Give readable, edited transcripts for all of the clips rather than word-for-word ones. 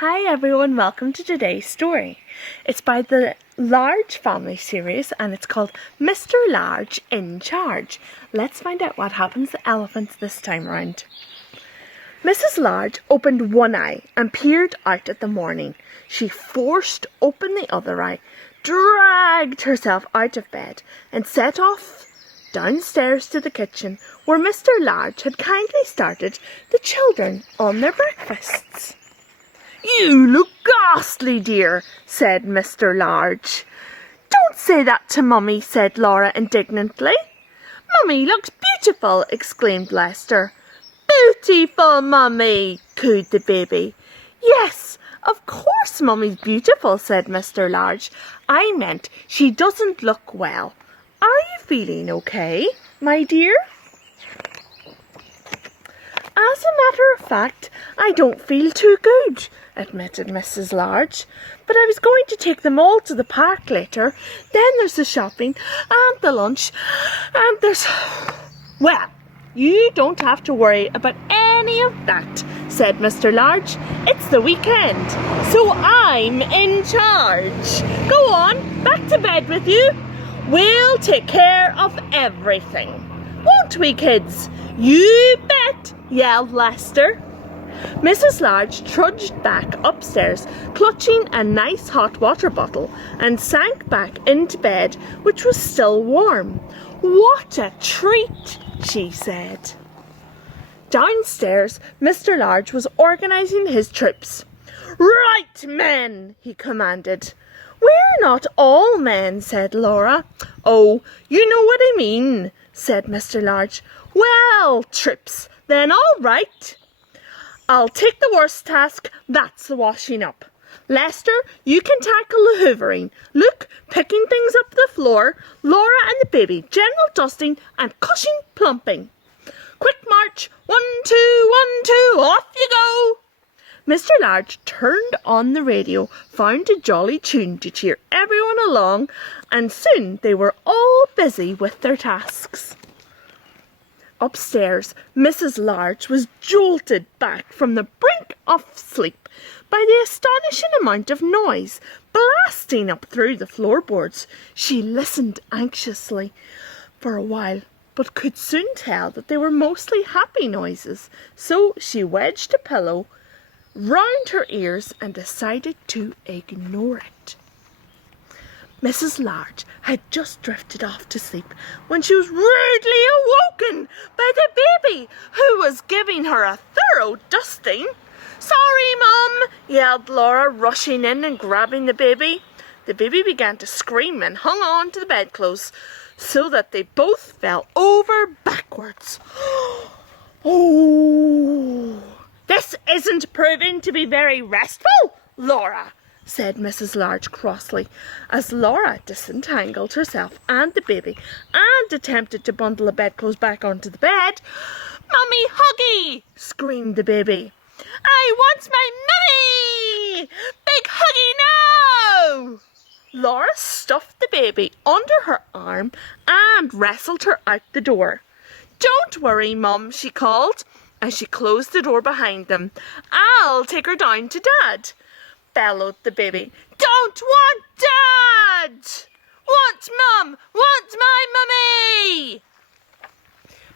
Hi everyone, welcome to today's story. It's by the Large Family series and it's called Mr. Large in Charge. Let's find out what happens to elephants this time round. Mrs. Large opened one eye and peered out at the morning. She forced open the other eye, dragged herself out of bed and set off downstairs to the kitchen where Mr. Large had kindly started the children on their breakfasts. "You look ghastly, dear," said Mr. Large. "Don't say that to Mummy," said Laura indignantly. "Mummy looks beautiful," exclaimed Lester. "Beautiful, Mummy," cooed the baby. "Yes, of course Mummy's beautiful," said Mr. Large. "I meant she doesn't look well. Are you feeling okay, my dear?" "As a matter of fact, I don't feel too good," admitted Mrs. Large. "But I was going to take them all to the park later. Then there's the shopping and the lunch and there's—" "Well, you don't have to worry about any of that," said Mr. Large. "It's the weekend, so I'm in charge. Go on, back to bed with you. We'll take care of everything. Won't we, kids?" "You bet," yelled Lester. Mrs. Large trudged back upstairs, clutching a nice hot water bottle, and sank back into bed, which was still warm. "What a treat," she said. Downstairs, Mr. Large was organising his troops. "Right, men," he commanded. "We're not all men," said Laura. "Oh, you know what I mean," said Mr. Large. "Well, troops, then all right. I'll take the worst task, that's the washing up. Lester, you can tackle the hoovering. Luke, picking things up the floor. Laura and the baby, general dusting and cushion plumping. Quick march, 1, 2, 1, 2, off you go." Mr. Large turned on the radio, found a jolly tune to cheer everyone along, and soon they were all busy with their tasks. Upstairs, Mrs. Large was jolted back from the brink of sleep by the astonishing amount of noise blasting up through the floorboards. She listened anxiously for a while, but could soon tell that they were mostly happy noises, so she wedged a pillow round her ears and decided to ignore it. Mrs. Large had just drifted off to sleep when she was rudely awoken by the baby, who was giving her a thorough dusting. "Sorry, Mum," yelled Laura, rushing in and grabbing the baby. The baby began to scream and hung on to the bedclothes so that they both fell over backwards. "Oh, this isn't proving to be very restful, Laura," said Mrs. Large crossly, as Laura disentangled herself and the baby and attempted to bundle the bedclothes back onto the bed. "Mummy Huggy!" screamed the baby. "I want my mummy! Big Huggy now!" Laura stuffed the baby under her arm and wrestled her out the door. "Don't worry, Mum," she called, as she closed the door behind them. "I'll take her down to Dad," bellowed the baby. "Don't want Dad! Want Mum! Want my mummy!"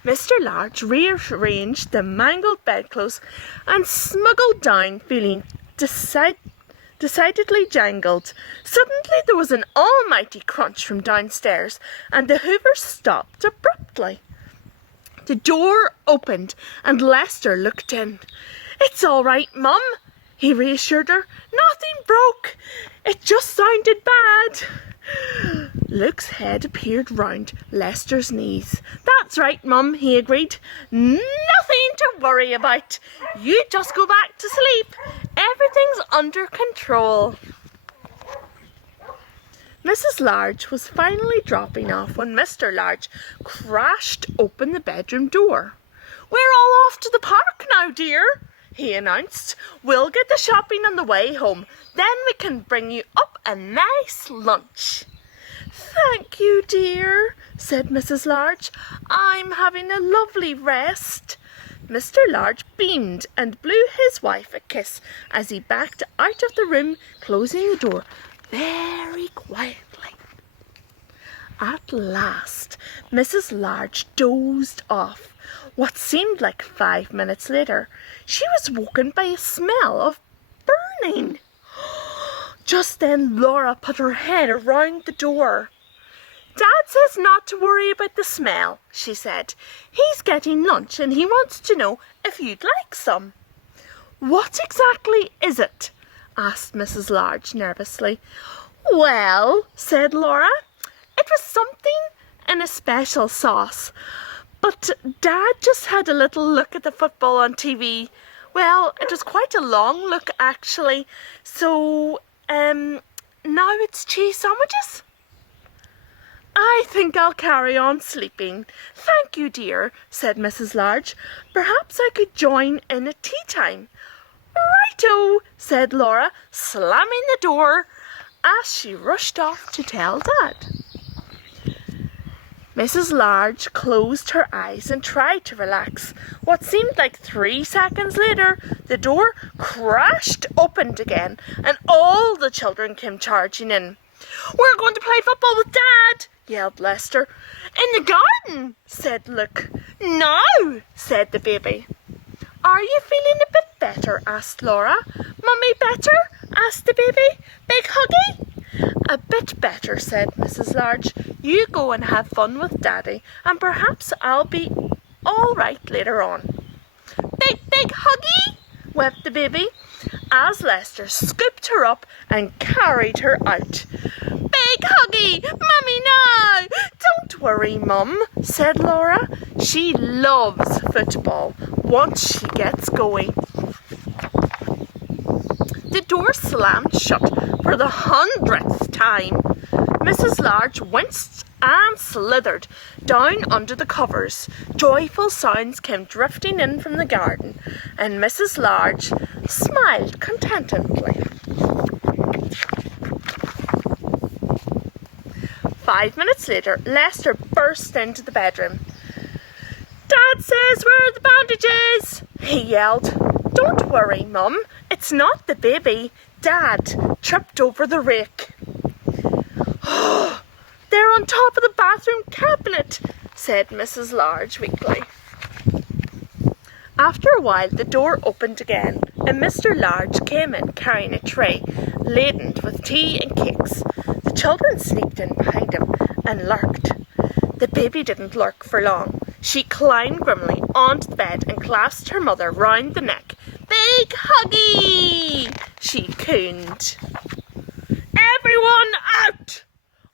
Mr. Large rearranged the mangled bedclothes and smuggled down, feeling decidedly jangled. Suddenly there was an almighty crunch from downstairs, and the hoovers stopped abruptly. The door opened and Lester looked in. "It's all right, Mum," he reassured her. "Nothing broke. It just sounded bad." Luke's head appeared round Lester's knees. "That's right, Mum," he agreed. "Nothing to worry about. You just go back to sleep. Everything's under control." Mrs. Large was finally dropping off when Mr. Large crashed open the bedroom door. "We're all off to the park now, dear," he announced. "We'll get the shopping on the way home. Then we can bring you up a nice lunch." "Thank you, dear," said Mrs. Large. "I'm having a lovely rest." Mr. Large beamed and blew his wife a kiss as he backed out of the room, closing the door very quietly. At last, Mrs. Large dozed off. What seemed like 5 minutes later, she was woken by a smell of burning. Just then Laura put her head around the door. "Dad says not to worry about the smell," she said. "He's getting lunch and he wants to know if you'd like some." "What exactly is it?" asked Mrs. Large nervously. "Well," said Laura, "it was something in a special sauce. But Dad just had a little look at the football on TV. Well, it was quite a long look actually. So, now it's cheese sandwiches." "I think I'll carry on sleeping. Thank you, dear," said Mrs. Large. "Perhaps I could join in at tea time." "Righto," said Laura, slamming the door as she rushed off to tell Dad. Mrs. Large closed her eyes and tried to relax. What seemed like 3 seconds later, the door crashed open again and all the children came charging in. "We're going to play football with Dad!" yelled Lester. "In the garden," said Luke. "No," said the baby. "Are you feeling a bit better?" asked Laura. "Mummy better?" asked the baby. "Big huggy?" "A bit better," said Mrs. Large. "You go and have fun with Daddy, and perhaps I'll be all right later on." Big huggy?" wept the baby, as Lester scooped her up and carried her out. "Big huggy! Mummy, no!" "Don't worry, Mum," said Laura. "She loves football once she gets going." The door slammed shut for the 100th time. Mrs. Large winced and slithered down under the covers. Joyful sounds came drifting in from the garden, and Mrs. Large smiled contentedly. 5 minutes later, Lester burst into the bedroom. "Dad says where are the bandages?" he yelled. "Don't worry, Mum. It's not the baby. Dad tripped over the rake." "They're on top of the bathroom cabinet," said Mrs. Large weakly. After a while, the door opened again, and Mr. Large came in carrying a tray laden with tea and cakes. The children sneaked in behind him and lurked. The baby didn't lurk for long. She climbed grimly onto the bed and clasped her mother round the neck. "Big huggy!" she crooned. "Everyone out!"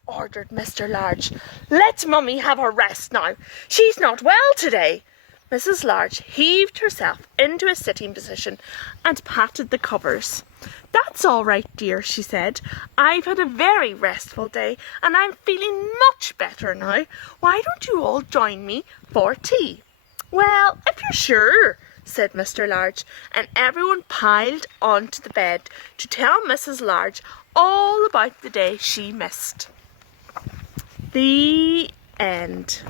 ordered Mr. Large. "Let Mummy have a rest now. She's not well today." Mrs. Large heaved herself into a sitting position and patted the covers. "That's all right, dear," she said. "I've had a very restful day and I'm feeling much better now. Why don't you all join me for tea?" "Well, if you're sure," said Mr. Large, and everyone piled onto the bed to tell Mrs. Large all about the day she missed. The end.